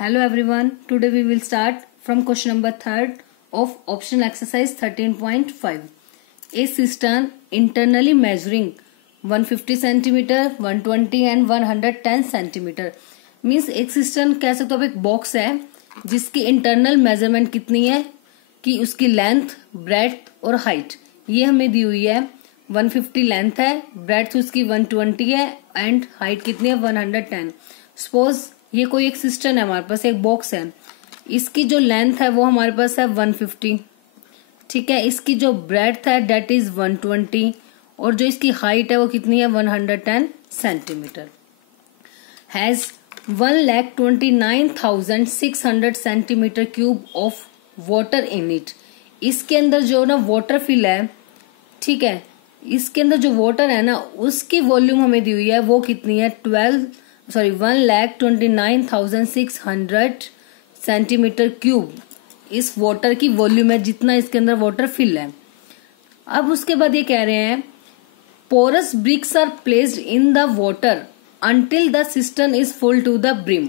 Hello everyone. Today we will start from question number 3rd of optional exercise 13.5. A cistern internally measuring 150 centimeter, 120 and 110 centimeter. Means एक cistern कह सकते हो आप, एक box है जिसकी इंटरनल मेजरमेंट कितनी है कि उसकी लेंथ, ब्रेड्थ और हाइट ये हमें दी हुई है। 150 लेंथ है, ब्रेड्थ उसकी 120 है एंड हाइट कितनी है 110। सपोज ये कोई एक सिस्टर्न है, हमारे पास एक बॉक्स है, इसकी जो लेंथ है वो हमारे पास है 150, ठीक है। इसकी जो ब्रेड्थ है डेट इज 120 और जो इसकी हाइट है वो कितनी है 110 centimetre. Has 1,29,600 centimetre cube of water in it. इसके अंदर जो ना वाटर फिल है, ठीक है, इसके अंदर जो वाटर है ना उसकी वॉल्यूम हमें दी हुई है वो कितनी है 1,29,600 सेंटीमीटर क्यूब। इस वाटर की वॉल्यूम है जितना इसके अंदर वाटर फिल है। अब उसके बाद ये कह रहे हैं porous bricks are placed in the water until the cistern is full to the brim.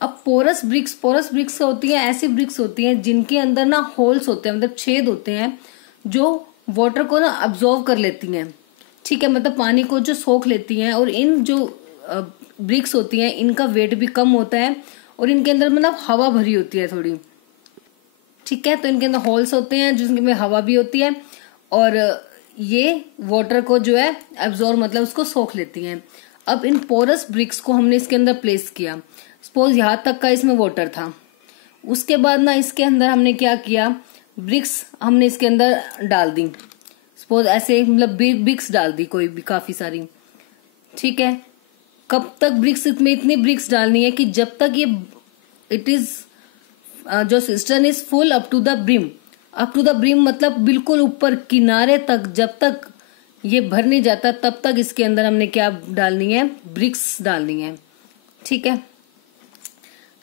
अब पोरस ब्रिक्स होती है, ऐसी ब्रिक्स होती हैं जिनके अंदर ना होल्स होते हैं, मतलब छेद होते हैं जो वाटर को ना अब्जॉर्व कर लेती हैं, ठीक है, मतलब पानी को जो सोख लेती हैं। और इन जो ब्रिक्स होती हैं इनका वेट भी कम होता है और इनके अंदर मतलब हवा भरी होती है थोड़ी, ठीक है। तो इनके अंदर होल्स होते हैं जिसमें हवा भी होती है और ये वाटर को जो है अब्जॉर्व मतलब उसको सोख लेती हैं। अब इन पोरस ब्रिक्स को हमने इसके अंदर प्लेस किया। सपोज यहाँ तक का इसमें वाटर था, उसके बाद ना इसके अंदर हमने क्या किया, ब्रिक्स हमने इसके अंदर डाल दी। सपोज ऐसे मतलब ब्रिक्स डाल दी कोई भी काफी सारी, ठीक है। कब तक ब्रिक्स में इतनी ब्रिक्स डालनी है कि जब तक ये इट इज जो cistern is full up to the brim. Up to the brim मतलब बिल्कुल ऊपर किनारे तक, जब तक ये भर नहीं जाता तब तक इसके अंदर हमने क्या डालनी है, ब्रिक्स डालनी है, ठीक है।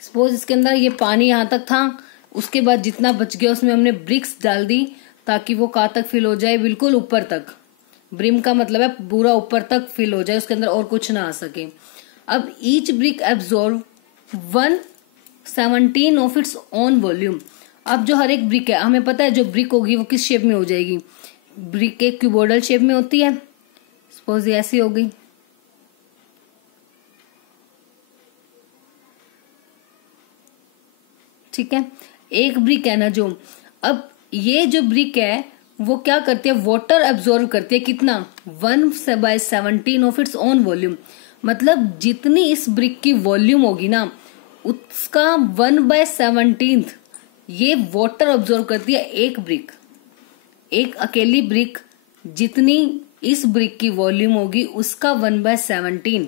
सपोज इसके अंदर ये पानी यहाँ तक था, उसके बाद जितना बच गया उसमें हमने ब्रिक्स डाल दी ताकि वो कहाँ तक फिल हो जाए, बिल्कुल ऊपर तक। ब्रिम का मतलब है पूरा ऊपर तक फिल हो जाए, उसके अंदर और कुछ ना आ सके। अब each brick absorb 1/17 of its own volume. अब जो हर एक ब्रिक है, हमें पता है जो ब्रिक होगी वो किस शेप में हो जाएगी, ब्रिक एक क्यूबोइडल शेप में होती है। सपोज ये ऐसी हो गई, ठीक है, एक ब्रिक है ना जो। अब ये जो ब्रिक है वो क्या करती है, वाटर एब्जॉर्व करती है, कितना 1/17 ऑफ इट्स ओन वॉल्यूम। मतलब जितनी इस ब्रिक की वॉल्यूम होगी ना उसका 1/17 ये वाटर ऑब्जर्व करती है एक ब्रिक। एक अकेली ब्रिक जितनी इस ब्रिक की वॉल्यूम होगी उसका 1/17,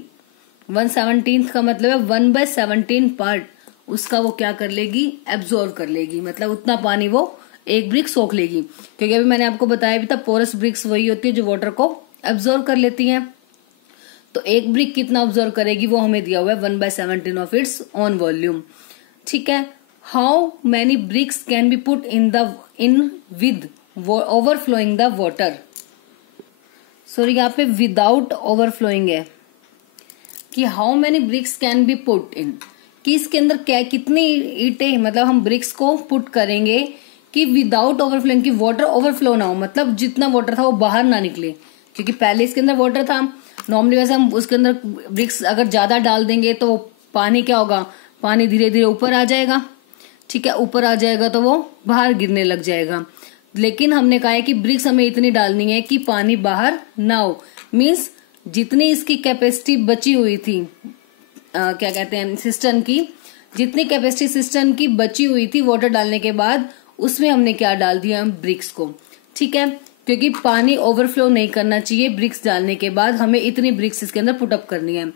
1/17 का मतलब है 1/17 पार्ट उसका वो क्या कर लेगी, एब्जॉर्व कर लेगी। मतलब उतना पानी वो एक ब्रिक सोख लेगी, क्योंकि अभी मैंने आपको बताया भी था पोरस ब्रिक्स वही होती है जो वाटर को एब्जॉर्व कर लेती हैं। तो एक ब्रिक कितना ऑब्जर्व करेगी वो हमें दिया हुआ है 1/17 ऑफ इट्स ऑन वॉल्यूम, ठीक है। How many bricks can be put in with overflowing the water. Sorry यहाँ पे विदाउट ओवरफ्लोइंग है कि how many bricks can be put in, कि इसके अंदर क्या कितनी ईंटें मतलब हम ब्रिक्स को पुट करेंगे कि विदाउट ओवरफ्लोइंग, की वाटर ओवरफ्लो ना हो, मतलब जितना वाटर था वो बाहर ना निकले। क्योंकि पहले इसके अंदर वाटर था, नॉर्मली वैसे हम उसके अंदर ब्रिक्स अगर ज्यादा डाल देंगे तो पानी क्या होगा, पानी धीरे धीरे ऊपर आ जाएगा, ठीक है, ऊपर आ जाएगा तो वो बाहर गिरने लग जाएगा। लेकिन हमने कहा है कि ब्रिक्स हमें इतनी डालनी है कि पानी बाहर ना हो। मीन्स जितनी इसकी कैपेसिटी बची हुई थी, क्या कहते हैं, सिस्टर्न की जितनी कैपेसिटी सिस्टर्न की बची हुई थी वाटर डालने के बाद उसमें हमने क्या डाल दिया, ब्रिक्स को, ठीक है। क्योंकि पानी ओवरफ्लो नहीं करना चाहिए, ब्रिक्स डालने के बाद हमें इतनी ब्रिक्स इसके अंदर पुट अप करनी है।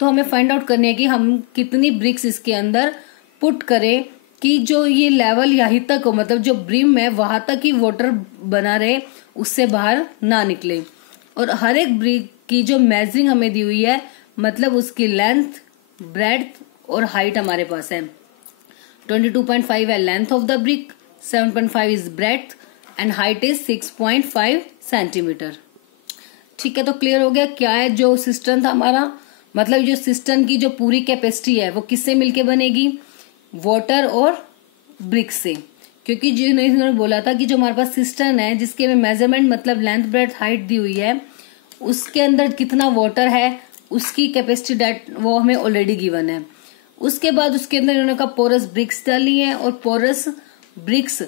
तो हमें फाइंड आउट करनी है कि हम कितनी ब्रिक्स इसके अंदर पुट करें कि जो ये लेवल यहीं तक हो, मतलब जो ब्रिम है वहां तक ही वाटर बना रहे, उससे बाहर ना निकले। और हर एक ब्रिक की जो मेजरिंग हमें दी हुई है, मतलब उसकी लेंथ, ब्रेड्थ और हाइट हमारे पास है। 22.5 है length of the brick, 7.5 is breadth and height is 6.5 centimetre, ठीक है। तो क्लियर हो गया क्या है जो सिस्टम था हमारा, मतलब जो सिस्टम की जो पूरी कैपेसिटी है वो किससे मिलके बनेगी, वाटर और ब्रिक्स से, क्योंकि जिन्होंने बोला था कि जो हमारे पास सिस्टम है जिसके में मेजरमेंट मतलब लेंथ ब्रेथ हाइट दी हुई है, उसके अंदर कितना वाटर है उसकी कैपेसिटी डेट वो हमें ऑलरेडी गिवन है। उसके बाद उसके अंदर इन्होंने कहा पोरस ब्रिक्स डाली है, और पोरस ब्रिक्स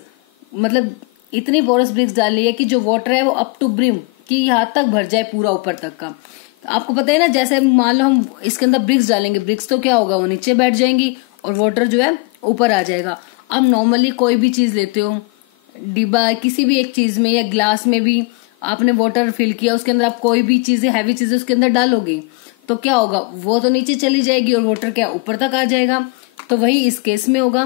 मतलब इतनी पोरस ब्रिक्स डाली है कि जो वाटर है वो अप टू ब्रिम कि यहाँ तक भर जाए पूरा ऊपर तक का। तो आपको पता है ना, जैसे मान लो हम इसके अंदर ब्रिक्स डालेंगे, ब्रिक्स तो क्या होगा, वो नीचे बैठ जाएंगी और वाटर जो है ऊपर आ जाएगा। अब नॉर्मली कोई भी चीज लेते हो, डिब्बा किसी भी एक चीज में या ग्लास में भी आपने वाटर फिल किया, उसके अंदर आप कोई भी चीजें हैवी चीजें उसके अंदर डालोगे तो क्या होगा, वो तो नीचे चली जाएगी और वाटर क्या ऊपर तक आ जाएगा। तो वही इस केस में होगा।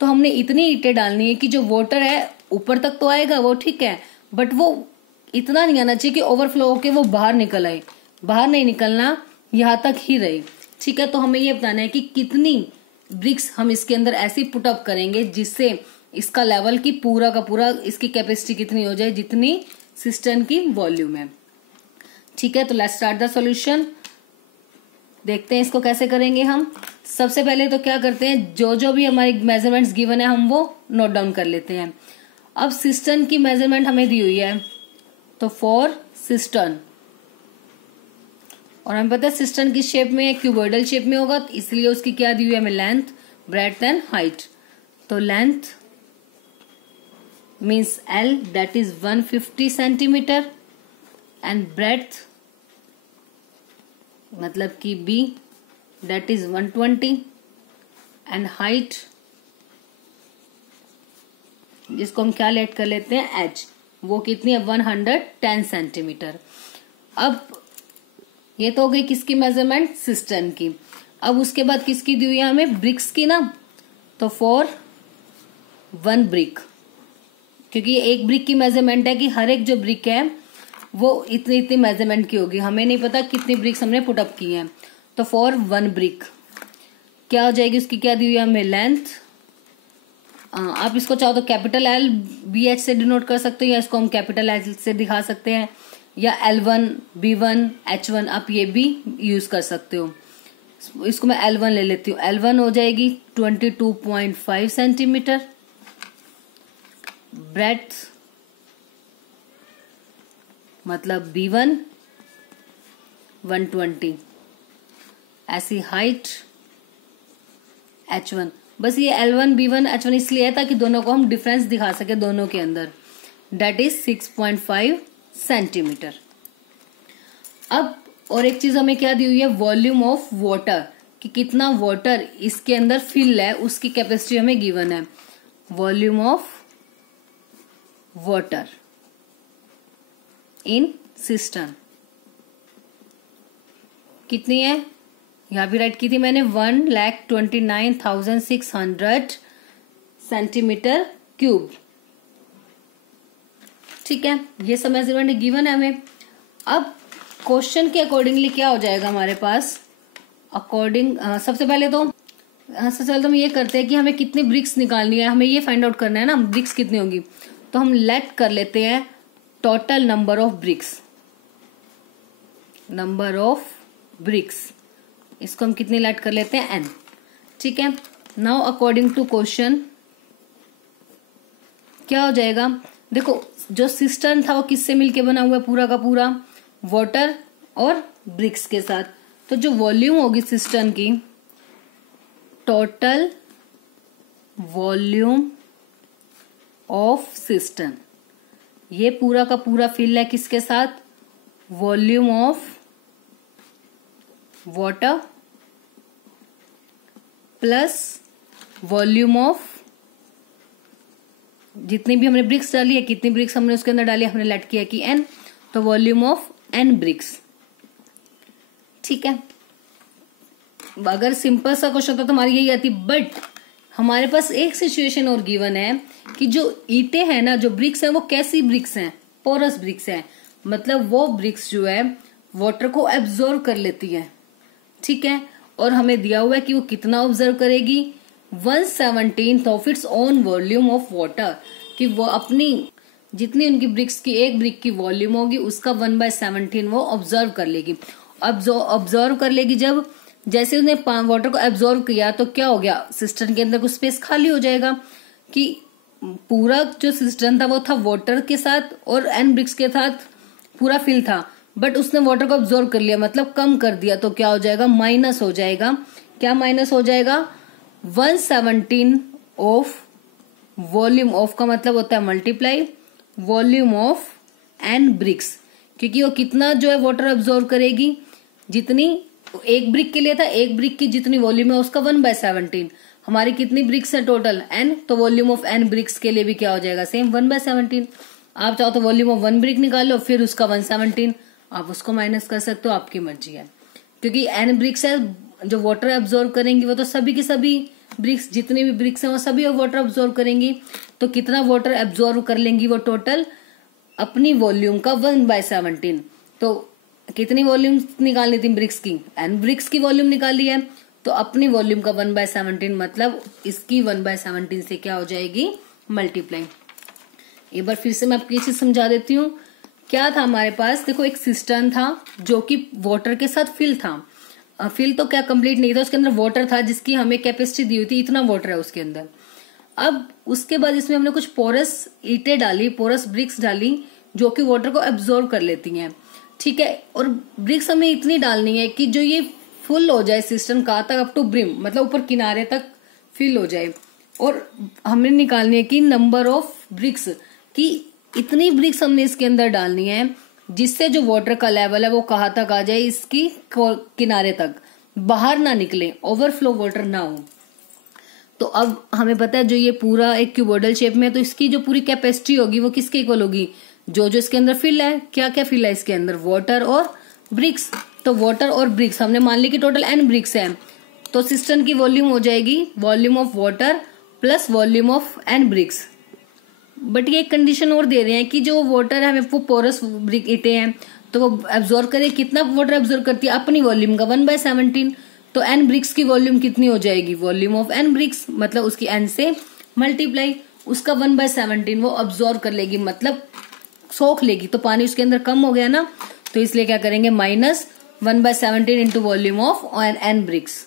तो हमने इतनी ईंटें डालनी है कि जो वाटर है ऊपर तक तो आएगा, वो ठीक है, बट वो इतना नहीं आना चाहिए कि ओवरफ्लो होके वो बाहर निकल आए। बाहर नहीं निकलना, यहाँ तक ही रहे, ठीक है। तो हमें ये बताना है कि कितनी ब्रिक्स हम इसके अंदर ऐसी पुटअप करेंगे जिससे इसका लेवल की पूरा का पूरा इसकी कैपेसिटी कितनी हो जाए जितनी सिस्टम की वॉल्यूम है, ठीक है। तो लेट्स स्टार्ट द सॉल्यूशन। देखते हैं इसको कैसे करेंगे हम। सबसे पहले तो क्या करते हैं, जो जो भी हमारी मेजरमेंट्स गिवन है हम वो नोट डाउन कर लेते हैं। अब सिस्टम की मेजरमेंट हमें दी हुई है, तो फॉर सिस्टम, और हमें पता है सिस्टम की शेप में क्यूबॉइडल शेप में होगा, तो इसलिए उसकी क्या दी हुई है हमें, लेंथ ब्रेड्थ एंड हाइट। तो length means L that is 150 centimetre and breadth मतलब कि B that is 120 and height जिसको हम क्या लेट कर लेते हैं H, वो कितनी है 110 सेंटीमीटर। अब ये तो हो गई किसकी मेजरमेंट, सिस्टम की। अब उसके बाद किसकी दी हुई है हमें, ब्रिक्स की ना। तो फॉर 1 ब्रिक, क्योंकि ये एक ब्रिक की मेजरमेंट है कि हर एक जो ब्रिक है वो इतनी इतनी मेजरमेंट की होगी, हमें नहीं पता कितनी ब्रिक्स हमने पुटअप की हैं। तो फॉर 1 ब्रिक क्या हो जाएगी, उसकी क्या दी हुई है हमें, लेंथ। आप इसको चाहो तो कैपिटल L BH से डिनोट कर सकते हो, या इसको हम कैपिटल L से दिखा सकते हैं, या L1 B1 H1 आप ये भी यूज कर सकते हो। इसको मैं L1 ले लेती हूँ। L1 हो जाएगी 22.5 सेंटीमीटर, ब्रेड्थ मतलब B1 120, ऐसी हाइट H1। बस ये L1 B1 H1 इसलिए है ताकि दोनों को हम डिफरेंस दिखा सके दोनों के अंदर, डेट इज 6.5 सेंटीमीटर। अब और एक चीज हमें क्या दी हुई है, वॉल्यूम ऑफ वाटर, कि कितना वाटर इसके अंदर फिल है उसकी कैपेसिटी हमें गिवन है। Volume of water in system कितनी है, यहां भी राइट की थी मैंने, 1,29,600 सेंटीमीटर क्यूब, ठीक है। ये सब मेजरमेंट गिवन है हमें। अब क्वेश्चन के अकॉर्डिंगली क्या हो जाएगा हमारे पास, सबसे पहले तो हम ये करते हैं कि हमें कितनी ब्रिक्स निकालनी है, हमें ये फाइंड आउट करना है ना ब्रिक्स कितनी होगी। तो हम लेट कर लेते हैं टोटल नंबर ऑफ ब्रिक्स, इसको हम कितनी लेट कर लेते हैं, n, ठीक है। नाउ अकॉर्डिंग टू क्वेश्चन क्या हो जाएगा, देखो जो सिस्टम था वो किससे मिलके बना हुआ है, पूरा का पूरा वाटर और ब्रिक्स के साथ। तो जो वॉल्यूम होगी सिस्टम की, टोटल वॉल्यूम ऑफ सिस्टम, ये पूरा का पूरा फिल है किसके साथ, volume of water plus volume of जितनी भी हमने ब्रिक्स डाली है, कितनी ब्रिक्स हमने उसके अंदर डाली, हमने लेट किया कि n, तो वॉल्यूम ऑफ n ब्रिक्स, ठीक है। अगर सिंपल सा क्वेश्चन होता तो हमारी यही आती, बट हमारे पास एक सिचुएशन और गिवन है कि जो ईंटें हैं ना, जो ब्रिक्स हैं, वो कैसी ब्रिक्स हैं, पोरस ब्रिक्स हैं, मतलब वो ब्रिक्स जो है वाटर को एब्जॉर्व कर लेती है, ठीक है। और हमें दिया हुआ है कि वो कितना ऑब्जर्व करेगी, 1/17 of its own volume of water, कि वो अपनी जितनी उनकी ब्रिक्स की एक ब्रिक की वॉल्यूम होगी उसका 1/17 वो ऑब्जर्व कर लेगी। ऑब्जर्व कर लेगी जैसे उसने वाटर को एब्जॉर्ब किया तो क्या हो गया, सिस्टम के अंदर कुछ स्पेस खाली हो जाएगा कि पूरा जो सिस्टम था वो था वाटर के साथ और एन ब्रिक्स के साथ पूरा फिल था, बट उसने वाटर को एब्जॉर्ब कर लिया मतलब कम कर दिया, तो क्या हो जाएगा, माइनस हो जाएगा। क्या माइनस हो जाएगा, 117 ऑफ वॉल्यूम ऑफ का मतलब होता है multiply volume of N bricks, क्योंकि वो कितना जो है वाटर एब्जॉर्ब करेगी, जितनी एक ब्रिक के लिए था, एक ब्रिक की जितनी वॉल्यूम है उसका 1/17। हमारी कितनी ब्रिक्स है टोटल, एन, तो वॉल्यूम ऑफ एन ब्रिक्स के लिए भी क्या हो जाएगा, सेम 1/17। आप चाहो तो वॉल्यूम ऑफ 1 ब्रिक निकालो, फिर उसका 117, आप उसको माइनस कर सकते हो, आपकी मर्जी है। क्योंकि एन ब्रिक्स है जो वाटर एब्जॉर्ब करेंगी, वो तो सभी की सभी ब्रिक्स, जितनी भी ब्रिक्स हैं वो सभी वाटर एब्जॉर्ब करेंगी। तो कितना वाटर एब्जॉर्ब कर लेंगी वो टोटल, अपनी वॉल्यूम का 1/17। तो कितनी वॉल्यूम निकालनी थी ब्रिक्स की, एन ब्रिक्स की वॉल्यूम निकाली है, तो अपनी वॉल्यूम का 1/17 मतलब इसकी 1/17 से क्या हो जाएगी, मल्टीप्लाई। एक बार फिर से मैं आपको ये चीज समझा देती हूँ। क्या था हमारे पास, देखो एक सिस्टम था जो कि वाटर के साथ फिल था। फिल तो क्या कंप्लीट नहीं था, उसके अंदर वाटर था जिसकी हमें कैपेसिटी दी हुई थी, इतना वाटर है उसके अंदर। अब उसके बाद इसमें हमने कुछ पोरस ईंटें डाली, पोरस ब्रिक्स डाली जो कि वाटर को एब्जॉर्ब कर लेती हैं, ठीक है। और ब्रिक्स हमें इतनी डालनी है कि जो ये फुल हो जाए सिस्टम कहाँ तक, अप टू ब्रिम, मतलब ऊपर किनारे तक फिल हो जाए। और हमें निकालनी है कि नंबर ऑफ ब्रिक्स, कि इतनी ब्रिक्स हमने इसके अंदर डालनी है जिससे जो वाटर का लेवल है वो कहाँ तक आ जाए, इसकी किनारे तक, बाहर ना निकले, ओवरफ्लो वाटर ना हो। तो अब हमें पता है जो ये पूरा एक क्यूबॉइडल शेप में है, तो इसकी जो पूरी कैपेसिटी होगी वो किसके इक्वल होगी, जो जो इसके अंदर फिल है। क्या क्या फिल है इसके अंदर, वाटर और ब्रिक्स। तो वाटर और ब्रिक्स हमने मान ली कि टोटल n ब्रिक्स है, तो सिस्टम की वॉल्यूम हो जाएगी volume of water plus volume of n bricks. But ये एक कंडीशन और दे रहे हैं कि जो वाटर है हमें वो पोरस ब्रिक ईंटें हैं, तो वो एब्जॉर्ब करे, कितना वाटर एब्जॉर्ब करती है, अपनी वॉल्यूम का 1/17। तो n ब्रिक्स की वॉल्यूम कितनी हो जाएगी, वॉल्यूम ऑफ n ब्रिक्स, मतलब उसकी n से मल्टीप्लाई, उसका 1/17 वो अब्जॉर्ब कर लेगी, मतलब सोख लेगी। तो पानी उसके अंदर कम हो गया ना, तो इसलिए क्या करेंगे, minus 1/17 into volume of n bricks.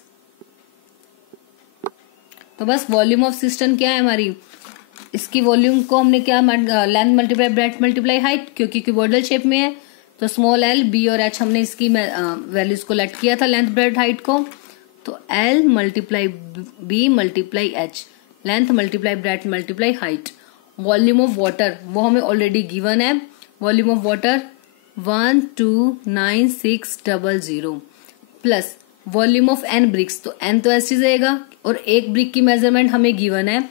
तो बस वॉल्यूम ऑफ सिस्टम क्या है हमारी, इसकी वॉल्यूम को हमने क्या, length multiply breadth multiply height, क्योंकि क्यूबॉइडल शेप में है तो स्मॉल एल, बी और एच हमने इसकी वैल्यूज को लेट किया था लेंथ ब्रेड्थ हाइट को। तो L multiply B multiply H, length multiply breadth multiply height. Volume of water वो हमें ऑलरेडी गिवन है, volume of water 129600 plus volume of N bricks, तो एन तो ऐसी रहेगा, और एक ब्रिक की मेजरमेंट हमें गिवन है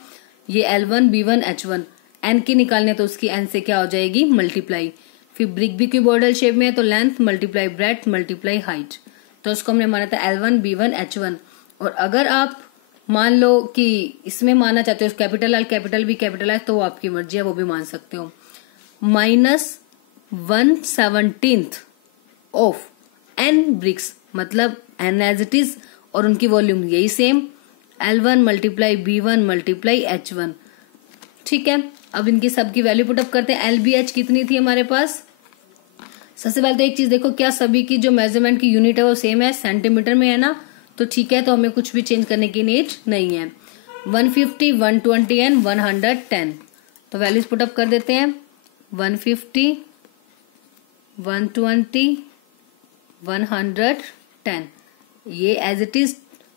ये L1 B1 H1, एन की निकालने तो उसकी एन से क्या हो जाएगी, मल्टीप्लाई। फिर ब्रिक भी क्यूबॉइडल शेप में है तो length multiply breadth multiply height, तो उसको हमने माना था L1 B1 H1। और अगर आप मान लो कि इसमें मानना चाहते हो capital L capital B capital H, तो वो आपकी मर्जी है, वो भी मान सकते हो। -1/17 ऑफ एन ब्रिक्स, मतलब एन एज इट इज और उनकी वॉल्यूम यही same, L1 multiply B1 multiply H1, ठीक है। अब इनकी सबकी वैल्यू पुटअप करते हैं। LBH कितनी थी हमारे पास, सबसे पहले तो एक चीज देखो, क्या सभी की जो मेजरमेंट की यूनिट है वो सेम है, सेंटीमीटर में है ना, तो ठीक है, तो हमें कुछ भी चेंज करने की नीड नहीं है। 150 120 एंड 110, तो वैल्यूज पुटअप कर देते हैं। 150 120 110, ये as it is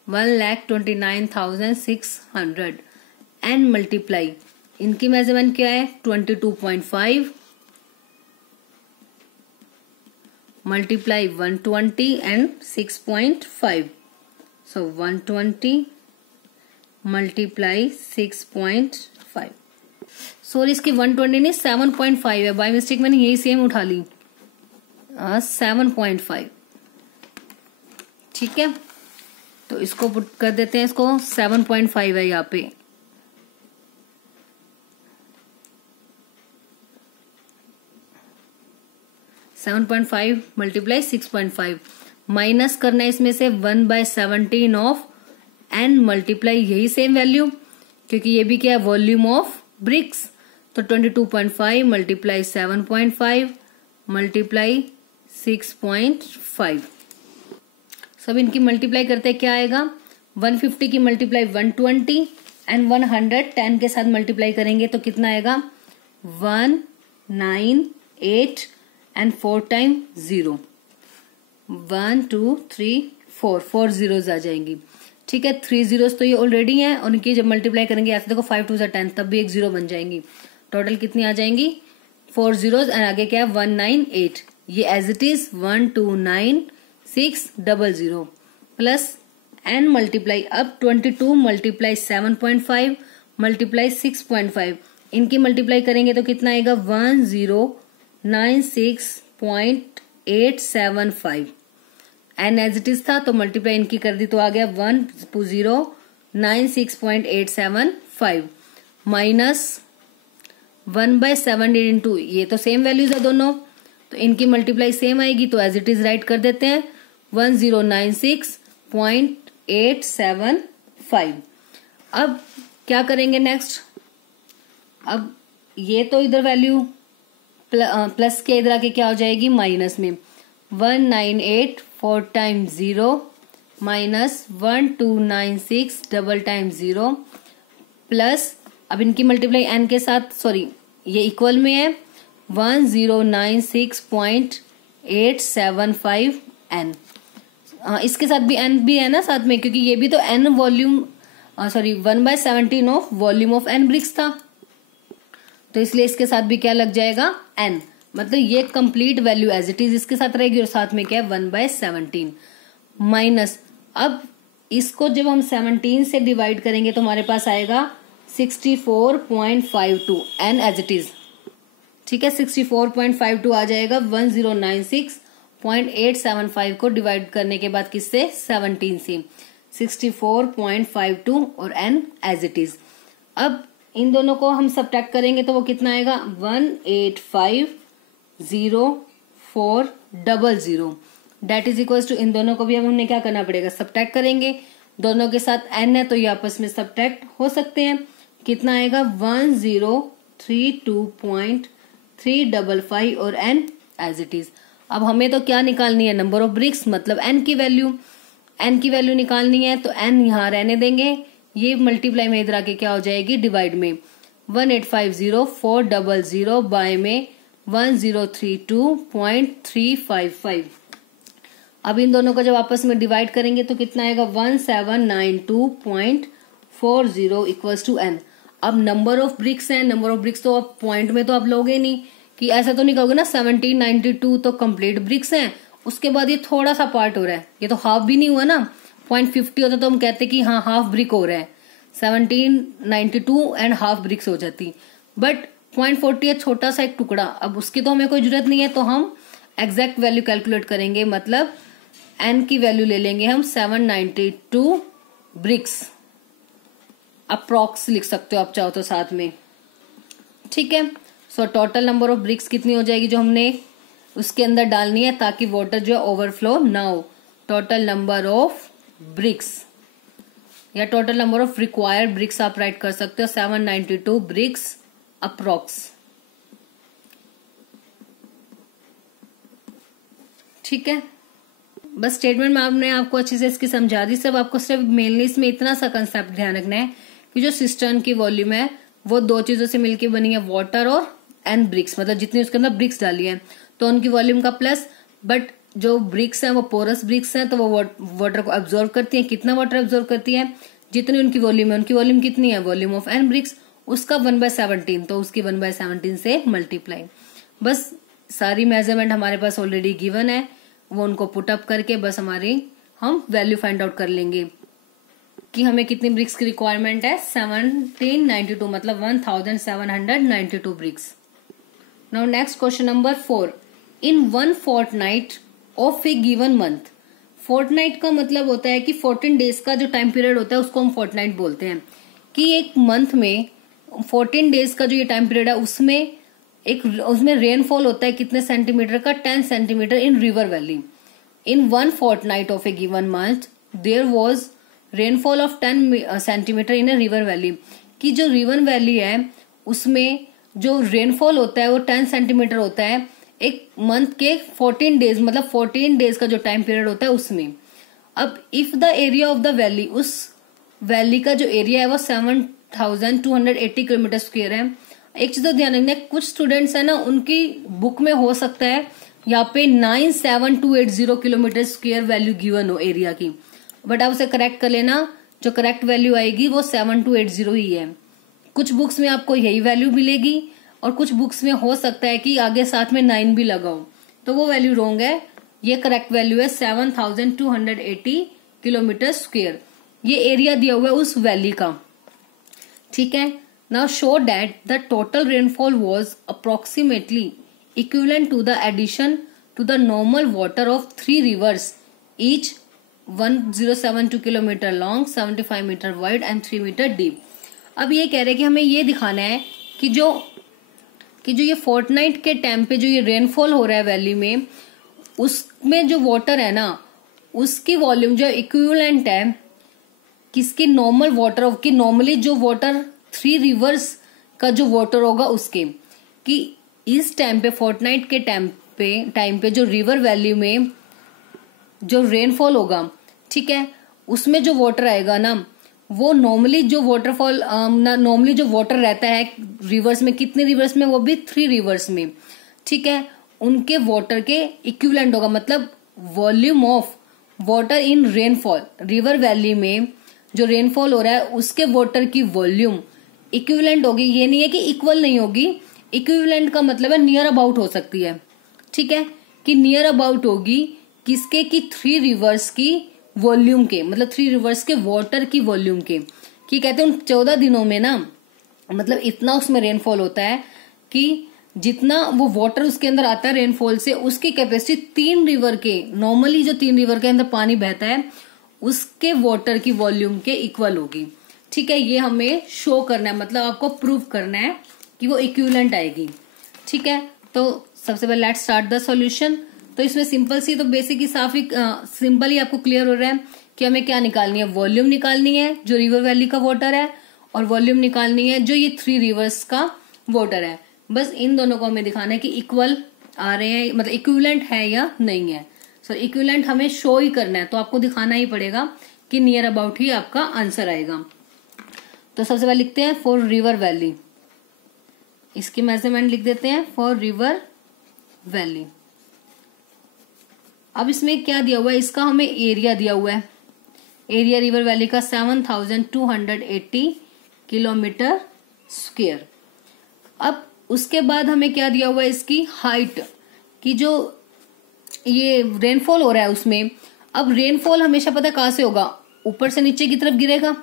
1,29,600 and multiply, इनकी मेजरमेंट क्या है 22.5 multiply 120 and 6.5, so 120 multiply 6.5, sorry इसकी 120 नहीं 7.5 है, बाय मिस्टेक मैंने यही सेम उठा ली, 7.5, ठीक है। तो इसको पुट कर देते हैं, इसको 7.5 है यहाँ पे, मल्टीप्लाई 6.5, माइनस करना है इसमें से 1/17 ऑफ एन मल्टीप्लाई यही सेम वैल्यू, क्योंकि ये भी क्या है वॉल्यूम ऑफ ब्रिक्स, तो 22.5 मल्टीप्लाई 7.5 मल्टीप्लाई 6.5, सब इनकी मल्टीप्लाई करते हैं, क्या आएगा 150 की मल्टीप्लाई 120 एंड 110 के साथ मल्टीप्लाई करेंगे तो कितना आएगा 198 एंड 4 टाइम 0 1 2 3 4 zeros आ जाएंगी। ठीक है, 3 zeros तो ये ऑलरेडी हैं और इनकी जब मल्टीप्लाई करेंगे ऐसे देखो 5 2 10 तब भी एक 0 बन जाएंगी। टोटल कितनी आ जाएंगी 4 zeros एंड आगे क्या है 198। ये as it is 129,600 plus N multiply अब 22 मल्टीप्लाई 7.5 मल्टीप्लाई 6.5 इनकी मल्टीप्लाई करेंगे तो कितना आएगा 1096.875। एन एज इट इज था तो मल्टीप्लाई इनकी कर दी तो आ गया 1096.875 माइनस 1/7 इंटू ये तो सेम वैल्यूज है दोनों तो इनकी मल्टीप्लाई सेम आएगी तो एज इट इज राइट कर देते हैं 1096.875। अब क्या करेंगे नेक्स्ट, अब ये तो इधर वैल्यू प्लस के इधर आके क्या हो जाएगी माइनस में 198 4 time 0 minus 1296 double time 0 plus अब इनकी मल्टीप्लाई एन के साथ सॉरी ये इक्वल में है 1096.875 एन। इसके साथ भी एन भी है ना साथ में क्योंकि ये भी तो N volume sorry 1/17 of volume of N bricks था तो इसलिए इसके साथ भी क्या लग जाएगा एन। मतलब ये complete value as it is इसके साथ रहेगी और साथ में क्या है 1/17 माइनस अब इसको जब हम 17 से डिवाइड करेंगे तो हमारे पास आएगा 64.52 एन एज इट इज। ठीक है 64.52 आ जाएगा 1096.875 को डिवाइड करने के बाद किससे 17 से 64.52 और एन एज इट इज। अब इन दोनों को हम सब्ट्रैक्ट करेंगे तो वो कितना आएगा 1850400 डेट इज इक्वल टू इन दोनों को भी अब हमने क्या करना पड़ेगा सब्ट्रैक्ट करेंगे। दोनों के साथ एन है तो ये आपस में सब्ट्रैक्ट हो सकते हैं। कितना आएगा 1032.355 और एन एज इट इज। अब हमें तो क्या निकालनी है नंबर ऑफ ब्रिक्स मतलब एन की वैल्यू निकालनी है तो एन यहाँ रहने देंगे ये मल्टीप्लाई में इधर आके क्या हो जाएगी डिवाइड में 1850400 बाय में 1032.355। अब इन दोनों को जब आपस में डिवाइड करेंगे तो कितना आएगा 1792.40 इक्वल्स टू एन। अब नंबर ऑफ ब्रिक्स है नंबर ऑफ ब्रिक्स तो आप पॉइंट में तो आप लोगे नहीं कि ऐसा तो नहीं कहोगे ना 1792 तो कंप्लीट ब्रिक्स हैं उसके बाद ये थोड़ा सा पार्ट हो रहा है ये तो हाफ भी नहीं हुआ ना 0.50 होता तो हम कहते कि हाँ हाफ ब्रिक हो रहा है 1792 एंड हाफ ब्रिक्स हो जाती बट 0.40 है छोटा सा एक टुकड़ा। अब उसकी तो हमें कोई जरूरत नहीं है तो हम एग्जैक्ट वैल्यू कैलकुलेट करेंगे मतलब एन की वैल्यू ले लेंगे हम 792 ब्रिक्स अप्रॉक्स लिख सकते हो आप चाहो तो साथ में। ठीक है so total number of BRICS कितनी हो जाएगी जो हमने उसके अंदर डालनी है ताकि वाटर जो है ओवरफ्लो ना हो। टोटल नंबर ऑफ ब्रिक्स या total number of required bricks आप राइट कर सकते हो 792 ब्रिक्स अप्रॉक्स। ठीक है बस स्टेटमेंट में आपने आपको अच्छे से इसकी समझा दी। सब आपको सिर्फ मेनली इसमें इतना सा कंसेप्ट ध्यान रखना है कि जो सिस्टर्न की वॉल्यूम है वो दो चीजों से मिलकर बनी है वाटर और एन ब्रिक्स मतलब जितनी उसके अंदर ब्रिक्स डाली है तो उनकी वॉल्यूम का प्लस बट जो ब्रिक्स हैं वो पोरस ब्रिक्स हैं तो वो वाटर को एब्जॉर्व करती हैं। कितना वाटर एब्जॉर्व करती है जितनी उनकी वॉल्यूम है उनकी वॉल्यूम कितनी है वॉल्यूम ऑफ एन ब्रिक्स उसका 1/17 तो उसकी 1/17 से मल्टीप्लाई। बस सारी मेजरमेंट हमारे पास ऑलरेडी गिवन है वो उनको पुट अप करके बस हम वैल्यू फाइंड आउट कर लेंगे कि हमें कितनी ब्रिक्स की रिक्वायरमेंट है 1792 मतलब 1792 bricks. Now next question number 4 in 1 fortnight of a given month. Fortnight का मतलब होता है कि 14 डेज का जो टाइम पीरियड होता है उसको हम फोर्टनाइट बोलते हैं कि एक मंथ में 14 डेज का जो ये टाइम पीरियड है उसमें रेनफॉल होता है कितने सेंटीमीटर का 10 centimetre in river valley. In 1 fortnight of a given month there was rainfall of 10 centimetre in a river valley कि जो रिवर वैली है उसमें जो रेनफॉल होता है वो 10 सेंटीमीटर होता है एक मंथ के 14 डेज मतलब 14 डेज का जो टाइम पीरियड होता है उसमें। अब if the area of the valley, उस वैली का जो एरिया है वो 7280 किलोमीटर स्क्वायर है। एक चीज तो ध्यान रखना, कुछ स्टूडेंट्स है ना उनकी बुक में हो सकता है यहाँ पे 97280 किलोमीटर स्क्वायर वैल्यू गिवन हो एरिया की, बट आप उसे करेक्ट कर लेना, जो करेक्ट वैल्यू आएगी वो 7280 ही है। कुछ बुक्स में आपको यही वैल्यू मिलेगी और कुछ बुक्स में हो सकता है कि आगे साथ में 9 भी लगाओ, तो वो वैल्यू रॉन्ग है। ये करेक्ट वैल्यू है 7280 किलोमीटर स्क्वायर। ये एरिया दिया हुआ है उस वैली का, ठीक है। Now show that the total rainfall was approximately equivalent to the addition to the normal water of 3 rivers each 1072 kilometre long, 75 metre wide and 3 metre deep. अब ये कह रहे हैं कि हमें ये दिखाना है कि जो ये फोर्टनाइट के टाइम पे जो ये रेनफॉल हो रहा है वैली में, उसमें जो वाटर है ना उसकी वॉल्यूम जो इक्विवेलेंट है किसकी, नॉर्मल वाटर ऑफ की, नॉर्मली जो वाटर 3 रिवर्स का जो वाटर होगा उसके, कि इस टाइम पे फोर्टनाइट के टाइम पे जो रिवर वैली में जो रेनफॉल होगा, ठीक है, उसमें जो वाटर आएगा ना वो नॉर्मली जो वाटरफॉल नॉर्मली जो वाटर रहता है रिवर्स में, कितने रिवर्स में, वो भी 3 रिवर्स में, ठीक है, उनके वाटर के इक्विवेलेंट होगा। मतलब volume of water in rainfall, river valley में जो रेनफॉल हो रहा है उसके वाटर की वॉल्यूम इक्विवेलेंट होगी। ये नहीं है कि इक्वल नहीं होगी, इक्विवेलेंट का मतलब है नियर अबाउट हो सकती है, ठीक है, कि नियर अबाउट होगी किसके, की 3 रिवर्स की वॉल्यूम के, मतलब 3 रिवर्स के वाटर की वॉल्यूम के, कि कहते हैं उन 14 दिनों में ना मतलब इतना उसमें रेनफॉल होता है कि जितना वो वाटर उसके अंदर आता है रेनफॉल से, उसकी कैपेसिटी 3 रिवर के, नॉर्मली जो 3 रिवर के अंदर पानी बहता है उसके वाटर की वॉल्यूम के इक्वल होगी, ठीक है। ये हमें शो करना है, मतलब आपको प्रूव करना है कि वो इक्विवेलेंट आएगी, ठीक है। तो सबसे पहले लेट्स स्टार्ट द सॉल्यूशन। तो इसमें सिंपल सी, तो बेसिक ही साफ ही सिंपल ही आपको क्लियर हो रहा है कि हमें क्या निकालनी है, वॉल्यूम निकालनी है जो रिवर वैली का वाटर है, और वॉल्यूम निकालनी है जो ये 3 रिवर्स का वाटर है। बस इन दोनों को हमें दिखाना है कि इक्वल आ रहे हैं, मतलब इक्विवेलेंट है या नहीं है। सो इक्विवेलेंट हमें शो ही करना है, तो आपको दिखाना ही पड़ेगा कि नियर अबाउट ही आपका आंसर आएगा। तो सबसे पहले लिखते हैं फॉर रिवर वैली, इसकी मेजरमेंट लिख देते हैं फॉर रिवर वैली। अब इसमें क्या दिया हुआ है, इसका हमें एरिया दिया हुआ है, एरिया रिवर वैली का 7280 किलोमीटर स्क्वायर। अब उसके बाद हमें क्या दिया हुआ है, इसकी हाइट की, जो ये रेनफॉल हो रहा है उसमें। अब रेनफॉल हमेशा पता कहाँ से होगा, ऊपर से नीचे की तरफ गिरेगा।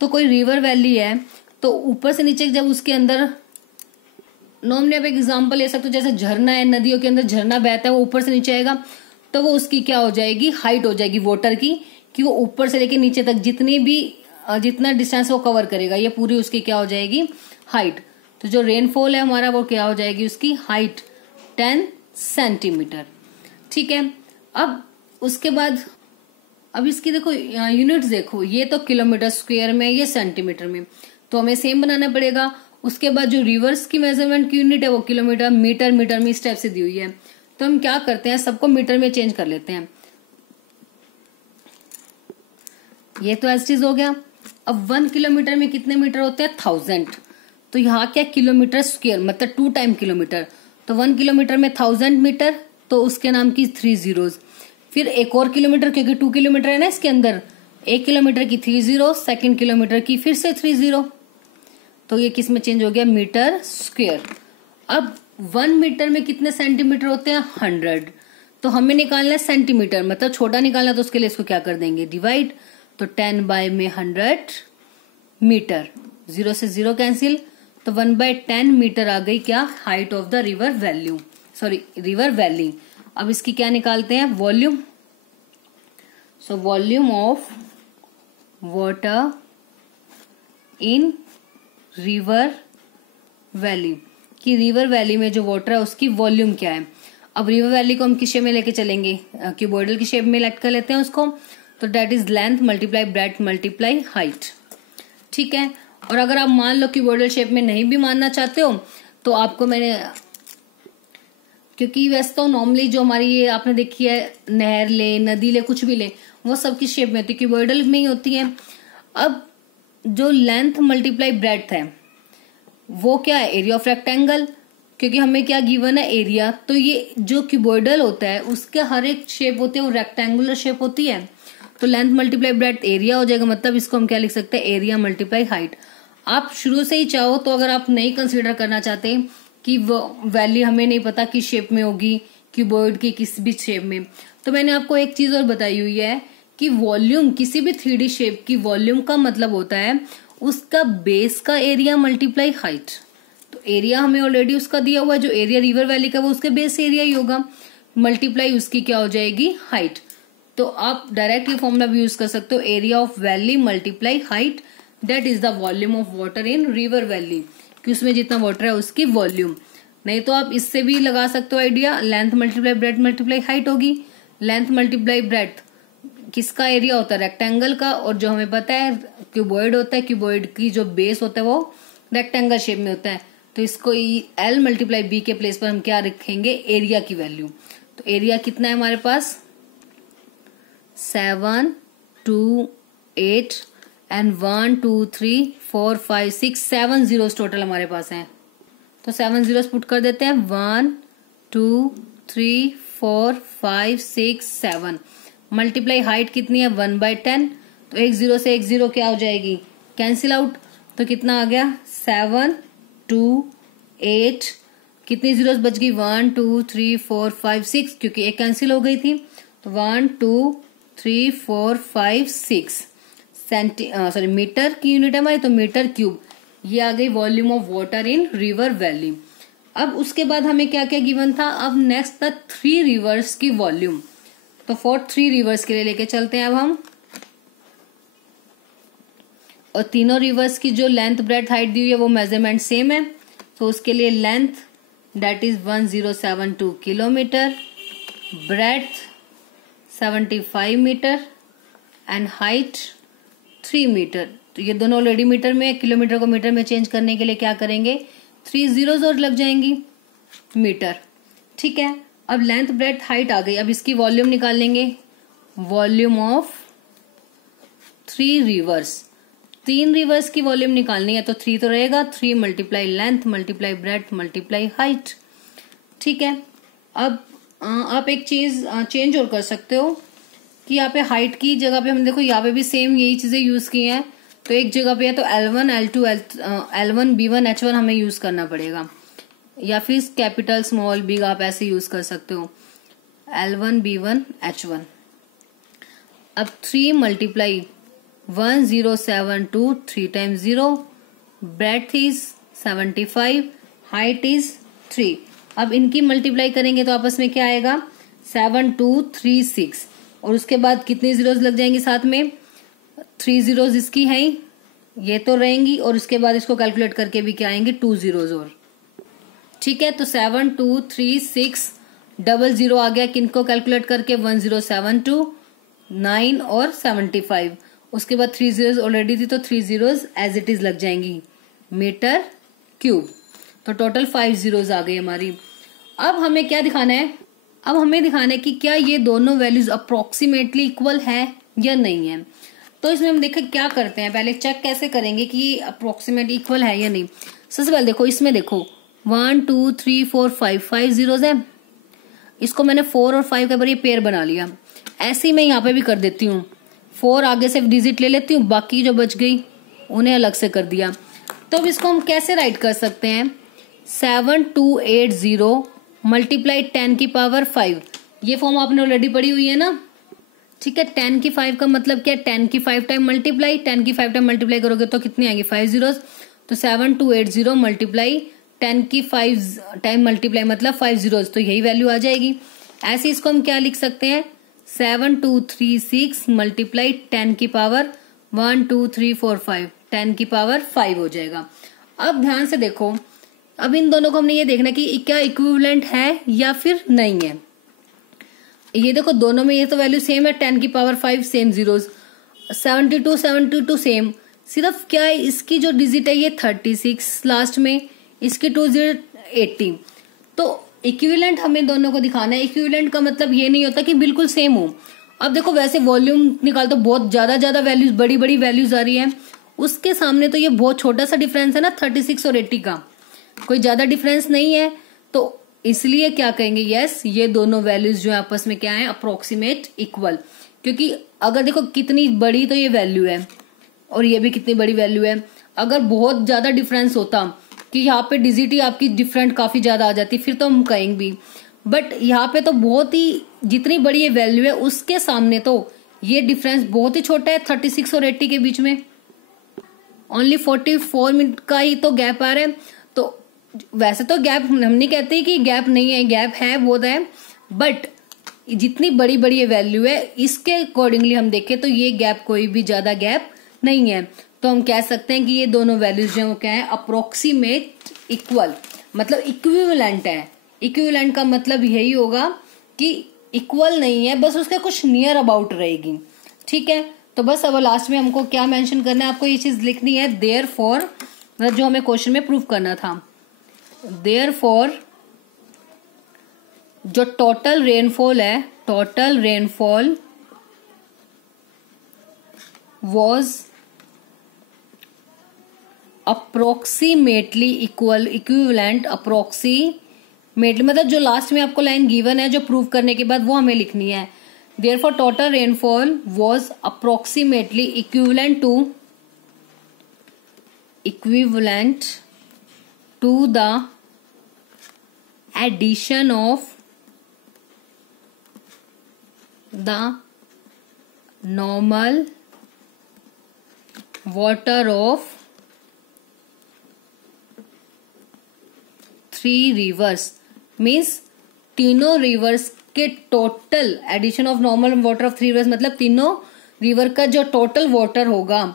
तो कोई रिवर वैली है तो ऊपर से नीचे जब उसके अंदर, नॉर्मली आप एक एग्जांपल ले सकते हो, जैसे झरना है, नदियों के अंदर झरना बहता है, वो ऊपर से नीचे आएगा तो वो उसकी क्या हो जाएगी, हाइट हो जाएगी वाटर की, कि वो ऊपर से लेके नीचे तक जितना डिस्टेंस वो कवर करेगा, ये पूरी उसकी क्या हो जाएगी, हाइट। तो जो रेनफॉल है हमारा वो क्या हो जाएगी, उसकी हाइट 10 सेंटीमीटर, ठीक है। अब उसके बाद अब इसकी देखो यूनिट्स देखो, ये तो किलोमीटर स्क्वायर में, ये सेंटीमीटर में, तो हमें सेम बनाना पड़ेगा। उसके बाद जो रिवर्स की मेजरमेंट की यूनिट है वो किलोमीटर, मीटर, मीटर में इस टाइप से दी हुई है, तो हम क्या करते हैं, सबको मीटर में चेंज कर लेते हैं। ये तो एज चीज हो गया। अब 1 किलोमीटर में कितने मीटर होते हैं, 1000। तो यहाँ क्या, किलोमीटर स्क्वायर, मतलब 2 टाइम किलोमीटर, तो 1 किलोमीटर में 1000 मीटर, तो उसके नाम की 3 जीरोस। फिर एक और किलोमीटर, क्योंकि 2 किलोमीटर है ना इसके अंदर, 1 किलोमीटर की 3 जीरो, सेकेंड किलोमीटर की फिर से 3 जीरो, तो ये किस में चेंज हो गया, मीटर स्क्वायर। अब 1 मीटर में कितने सेंटीमीटर होते हैं, 100। तो हमें निकालना है सेंटीमीटर, मतलब छोटा निकालना, तो उसके लिए इसको क्या कर देंगे, डिवाइड। तो 10 बाय में 100 मीटर, 0 से 0 कैंसिल, तो 1/10 मीटर आ गई क्या, height of the river valley. अब इसकी क्या निकालते हैं, volume. So volume of water in river valley, कि रिवर वैली में जो वाटर है उसकी वॉल्यूम क्या है। अब रिवर वैली को हम किस शेप में लेके चलेंगे, क्यूबॉइडल की शेप में लेट कर लेते हैं उसको, तो that is length multiply breadth multiply height, ठीक है। और अगर आप मान लो क्यूबॉइडल शेप में नहीं भी मानना चाहते हो, तो आपको मैंने, क्योंकि वैसे तो नॉर्मली जो हमारी ये आपने देखी है, नहर ले, नदी ले, कुछ भी ले, वो सबकी शेप में होती है, क्यूबॉइडल में ही होती है। अब जो लेंथ मल्टीप्लाई ब्रेड्थ है वो क्या है, एरिया ऑफ रेक्टेंगल, क्योंकि हमें क्या गिवन है, एरिया। तो ये जो क्यूबॉइडल होता है उसके हर एक शेप होती है वो रेक्टेंगुलर शेप होती है, तो लेंथ मल्टीप्लाई ब्रेड्थ एरिया हो जाएगा। मतलब इसको हम क्या लिख सकते हैं, एरिया मल्टीप्लाई हाइट। आप शुरू से ही चाहो तो, अगर आप नहीं कंसीडर करना चाहते कि वो वैल्यू हमें नहीं पता किस शेप में होगी, क्यूबॉइड की किस भी शेप में, तो मैंने आपको एक चीज और बताई हुई है कि वॉल्यूम, किसी भी 3D शेप की वॉल्यूम का मतलब होता है उसका बेस का एरिया मल्टीप्लाई हाइट। तो एरिया हमें ऑलरेडी उसका दिया हुआ है, जो एरिया रिवर वैली का वो उसके बेस एरिया ही होगा, मल्टीप्लाई उसकी क्या हो जाएगी, हाइट। तो आप डायरेक्ट ये फॉर्मूला भी यूज कर सकते हो, area of valley multiply height, that is the volume of water in river valley, कि उसमें जितना वाटर है उसकी वॉल्यूम। नहीं तो आप इससे भी लगा सकते हो idea, length multiply breadth multiply height होगी। लेंथ मल्टीप्लाई ब्रेड्थ किसका एरिया होता है, रेक्टेंगल का, और जो हमें पता है क्यूबॉइड होता है, क्यूबॉइड की जो बेस होता है वो रेक्टेंगल शेप में होता है। तो इसको L मल्टीप्लाई बी के प्लेस पर हम क्या रखेंगे, एरिया की वैल्यू। तो एरिया कितना है हमारे पास, 7 2 8 एंड 1 2 3 4 5 6 7 जीरोस टोटल हमारे पास हैं। तो 7 जीरोस पुट कर देते हैं, 1 2 3 4 5 6 7। मल्टीप्लाई हाइट कितनी है, 1/10। तो एक जीरो से एक जीरो क्या हो जाएगी, कैंसिल आउट। तो कितना आ गया, 7 2 8, कितनी जीरोस बच गई, 1 2 3 4 5 6, क्योंकि एक कैंसिल हो गई थी। तो 1 2 3 4 5 6 मीटर की यूनिट है हमारी, तो मीटर क्यूब। ये आ गई volume of water in river valley. अब उसके बाद हमें क्या क्या गिवन था, अब नेक्स्ट था 3 रिवर्स की वॉल्यूम। तो फॉर 3 रिवर्स के लिए लेके चलते हैं अब हम, और तीनों रिवर्स की जो लेंथ ब्रेड्थ हाइट दी हुई है वो मेजरमेंट सेम है। तो उसके लिए length that is 1072 kilometre, breadth 75 metre and height 3 metre. तो ये दोनों ऑलरेडी मीटर में, किलोमीटर को मीटर में चेंज करने के लिए क्या करेंगे, 3 जीरोस और लग जाएंगी, मीटर। ठीक है, अब लेंथ ब्रेड्थ हाइट आ गई। अब इसकी वॉल्यूम निकाल लेंगे, वॉल्यूम ऑफ 3 रिवर्स। 3 रिवर्स की वॉल्यूम निकालनी है तो 3 तो रहेगा, 3 multiply length multiply breadth multiply height. ठीक है, अब आप एक चीज चेंज और कर सकते हो कि यहाँ पे हाइट की जगह पे हम देखो, यहाँ पे भी सेम यही चीजें यूज की हैं। तो एक जगह पे है तो L1 L2 L1 B1 H1 हमें यूज करना पड़ेगा, या फिर कैपिटल स्मॉल बिग आप ऐसे यूज कर सकते हो, L1 B1 H1। अब 3 multiply 1072, 3 times 0, breadth is 75, height is 3। अब इनकी मल्टीप्लाई करेंगे तो आपस में क्या आएगा, 7236, और उसके बाद कितनी जीरोस लग जाएंगी साथ में, 3 जीरोस इसकी है ही, ये तो रहेंगी, और उसके बाद इसको कैलकुलेट करके भी क्या आएंगे, 2 जीरोस और। ठीक है, तो 7236 00 आ गया, किनको कैलकुलेट करके, 1072 9 और 75। उसके बाद 3 जीरोस ऑलरेडी थी तो 3 जीरोस एज इट इज लग जाएंगी, मीटर क्यूब। तो टोटल 5 जीरोस आ गई हमारी। अब हमें क्या दिखाना है, अब हमें दिखाना है कि क्या ये दोनों वैल्यूज अप्रोक्सीमेटली इक्वल है या नहीं है। तो इसमें हम देखें क्या करते हैं, पहले चेक कैसे करेंगे कि ये अप्रोक्सीमेट इक्वल है या नहीं। सबसे पहले देखो, इसमें देखो 1 2 3 4 5 जीरोस है, इसको मैंने 4 और 5 के बार ये पेयर बना लिया। ऐसे ही मैं यहाँ पे भी कर देती हूँ, 4 आगे से डिजिट ले लेती हूँ, बाकी जो बच गई उन्हें अलग से कर दिया। तो अब इसको हम कैसे राइट कर सकते हैं, 7280 मल्टीप्लाई 10 की पावर 5। ये फॉर्म आपने ऑलरेडी पढ़ी हुई है ना। ठीक है, 10 की 5 का मतलब क्या, 10 की 5 टाइम मल्टीप्लाई, 10 की 5 टाइम मल्टीप्लाई करोगे तो कितनी आएगी, 5 जीरोस। तो 7280 मल्टीप्लाई 10 की 5 टाइम मल्टीप्लाई मतलब 5 जीरोस, तो यही वैल्यू आ जाएगी। ऐसे इसको हम क्या लिख सकते हैं, 7236 मल्टीप्लाई 10 की पावर 1 2 3 4 5, 10 की पावर 5 हो जाएगा। अब ध्यान से देखो, अब इन दोनों को हमने ये देखना कि क्या इक्विवेलेंट है या फिर नहीं है। ये देखो दोनों में ये तो वैल्यू सेम है, 10 की पावर 5 सेम जीरोस, 72 सेम, सिर्फ क्या है इसकी जो डिजिट है ये 36 लास्ट में, इसकी 2 डिजिट 80। तो इक्विवेलेंट हमें दोनों को दिखाना है। इक्विवेलेंट का मतलब ये नहीं होता कि बिल्कुल सेम हो, अब देखो वैसे वॉल्यूम निकाल तो बहुत ज्यादा वैल्यूज, बड़ी बड़ी वैल्यूज आ रही है, उसके सामने तो ये बहुत छोटा सा डिफरेंस है ना 36 और 80 का, कोई ज्यादा डिफरेंस नहीं है। तो इसलिए क्या कहेंगे, यस ये दोनों वैल्यूज जो है आपस में क्या है, अप्रोक्सीमेट इक्वल। क्योंकि अगर देखो कितनी बड़ी तो ये वैल्यू है और ये भी कितनी बड़ी वैल्यू है, अगर बहुत ज्यादा डिफरेंस होता कि यहाँ पे डिजिट ही आपकी डिफरेंट काफी ज्यादा आ जाती फिर तो हम कहेंगे भी, बट यहाँ पे तो बहुत ही, जितनी बड़ी ये वैल्यू है उसके सामने तो ये डिफरेंस बहुत ही छोटा है 36 और 80 के बीच में, ओनली 44 मिनट का ही तो गैप आ रहा है। तो वैसे तो गैप हम नहीं कहते कि गैप नहीं है, गैप है बहुत है, बट जितनी बड़ी बड़ी ये वैल्यू है इसके अकॉर्डिंगली हम देखें तो ये गैप कोई भी ज्यादा गैप नहीं है। तो हम कह सकते हैं कि ये दोनों वैल्यूज जो है वो क्या है, अप्रोक्सीमेट इक्वल, मतलब इक्विवेलेंट है। इक्विवेलेंट का मतलब यही होगा कि इक्वल नहीं है, बस उसके कुछ नियर अबाउट रहेगी। ठीक है, तो बस अब लास्ट में हमको क्या मेंशन करना है, आपको ये चीज लिखनी है देयरफॉर, मतलब जो हमें क्वेश्चन में प्रूव करना था, देयरफॉर जो टोटल रेनफॉल है, total rainfall was approximately equal, equivalent, approximately मतलब जो लास्ट में आपको लाइन गिवन है जो प्रूव करने के बाद वो हमें लिखनी है। Therefore total rainfall was approximately equivalent to the addition of the normal water of 3 rivers, means तीनों रिवर्स के total addition of normal water of 3 rivers, मतलब तीनों रिवर का जो टोटल वाटर होगा,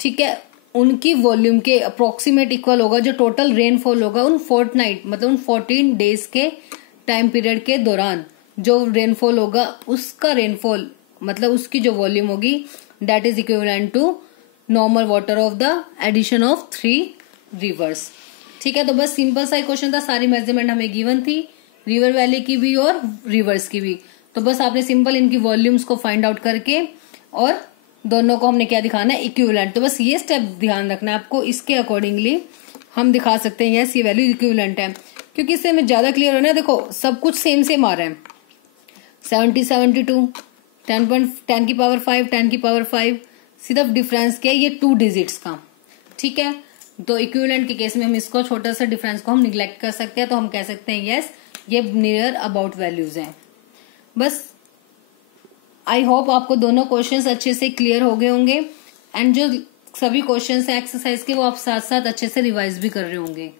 ठीक है, उनकी वॉल्यूम के अप्रोक्सीमेट इक्वल होगा जो टोटल रेनफॉल होगा उन फोर्टनाइट, मतलब उन 14 डेज के टाइम पीरियड के दौरान जो रेनफॉल होगा उसका रेनफॉल, मतलब उसकी जो वॉल्यूम होगी that is equivalent to normal water of the addition of 3 rivers. ठीक है, तो बस सिंपल सा क्वेश्चन था, सारी मेजरमेंट हमें गिवन थी, रिवर वैली की भी और रिवर्स की भी। तो बस आपने सिंपल इनकी वॉल्यूम्स को फाइंड आउट करके और दोनों को हमने क्या दिखाना है, इक्विवेलेंट। तो बस ये स्टेप ध्यान रखना है आपको, इसके अकॉर्डिंगली हम दिखा सकते हैं यस ये वैल्यू इक्विवेलेंट है, क्योंकि इससे हमें ज्यादा क्लियर होना है। देखो सब कुछ सेम आ रहा है, 70, 72, 10 की पावर 5, 10 की पावर 5, सिर्फ डिफरेंस क्या है ये 2 डिजिट्स का। ठीक है, तो इक्विवेलेंट के केस में हम इसको छोटा सा डिफरेंस को हम निग्लेक्ट कर सकते हैं, तो हम कह सकते हैं यस ये नियर अबाउट वैल्यूज हैं। बस आई होप आपको दोनों क्वेश्चंस अच्छे से क्लियर हो गए होंगे, एंड जो सभी क्वेश्चंस हैं एक्सरसाइज के वो आप साथ साथ अच्छे से रिवाइज भी कर रहे होंगे।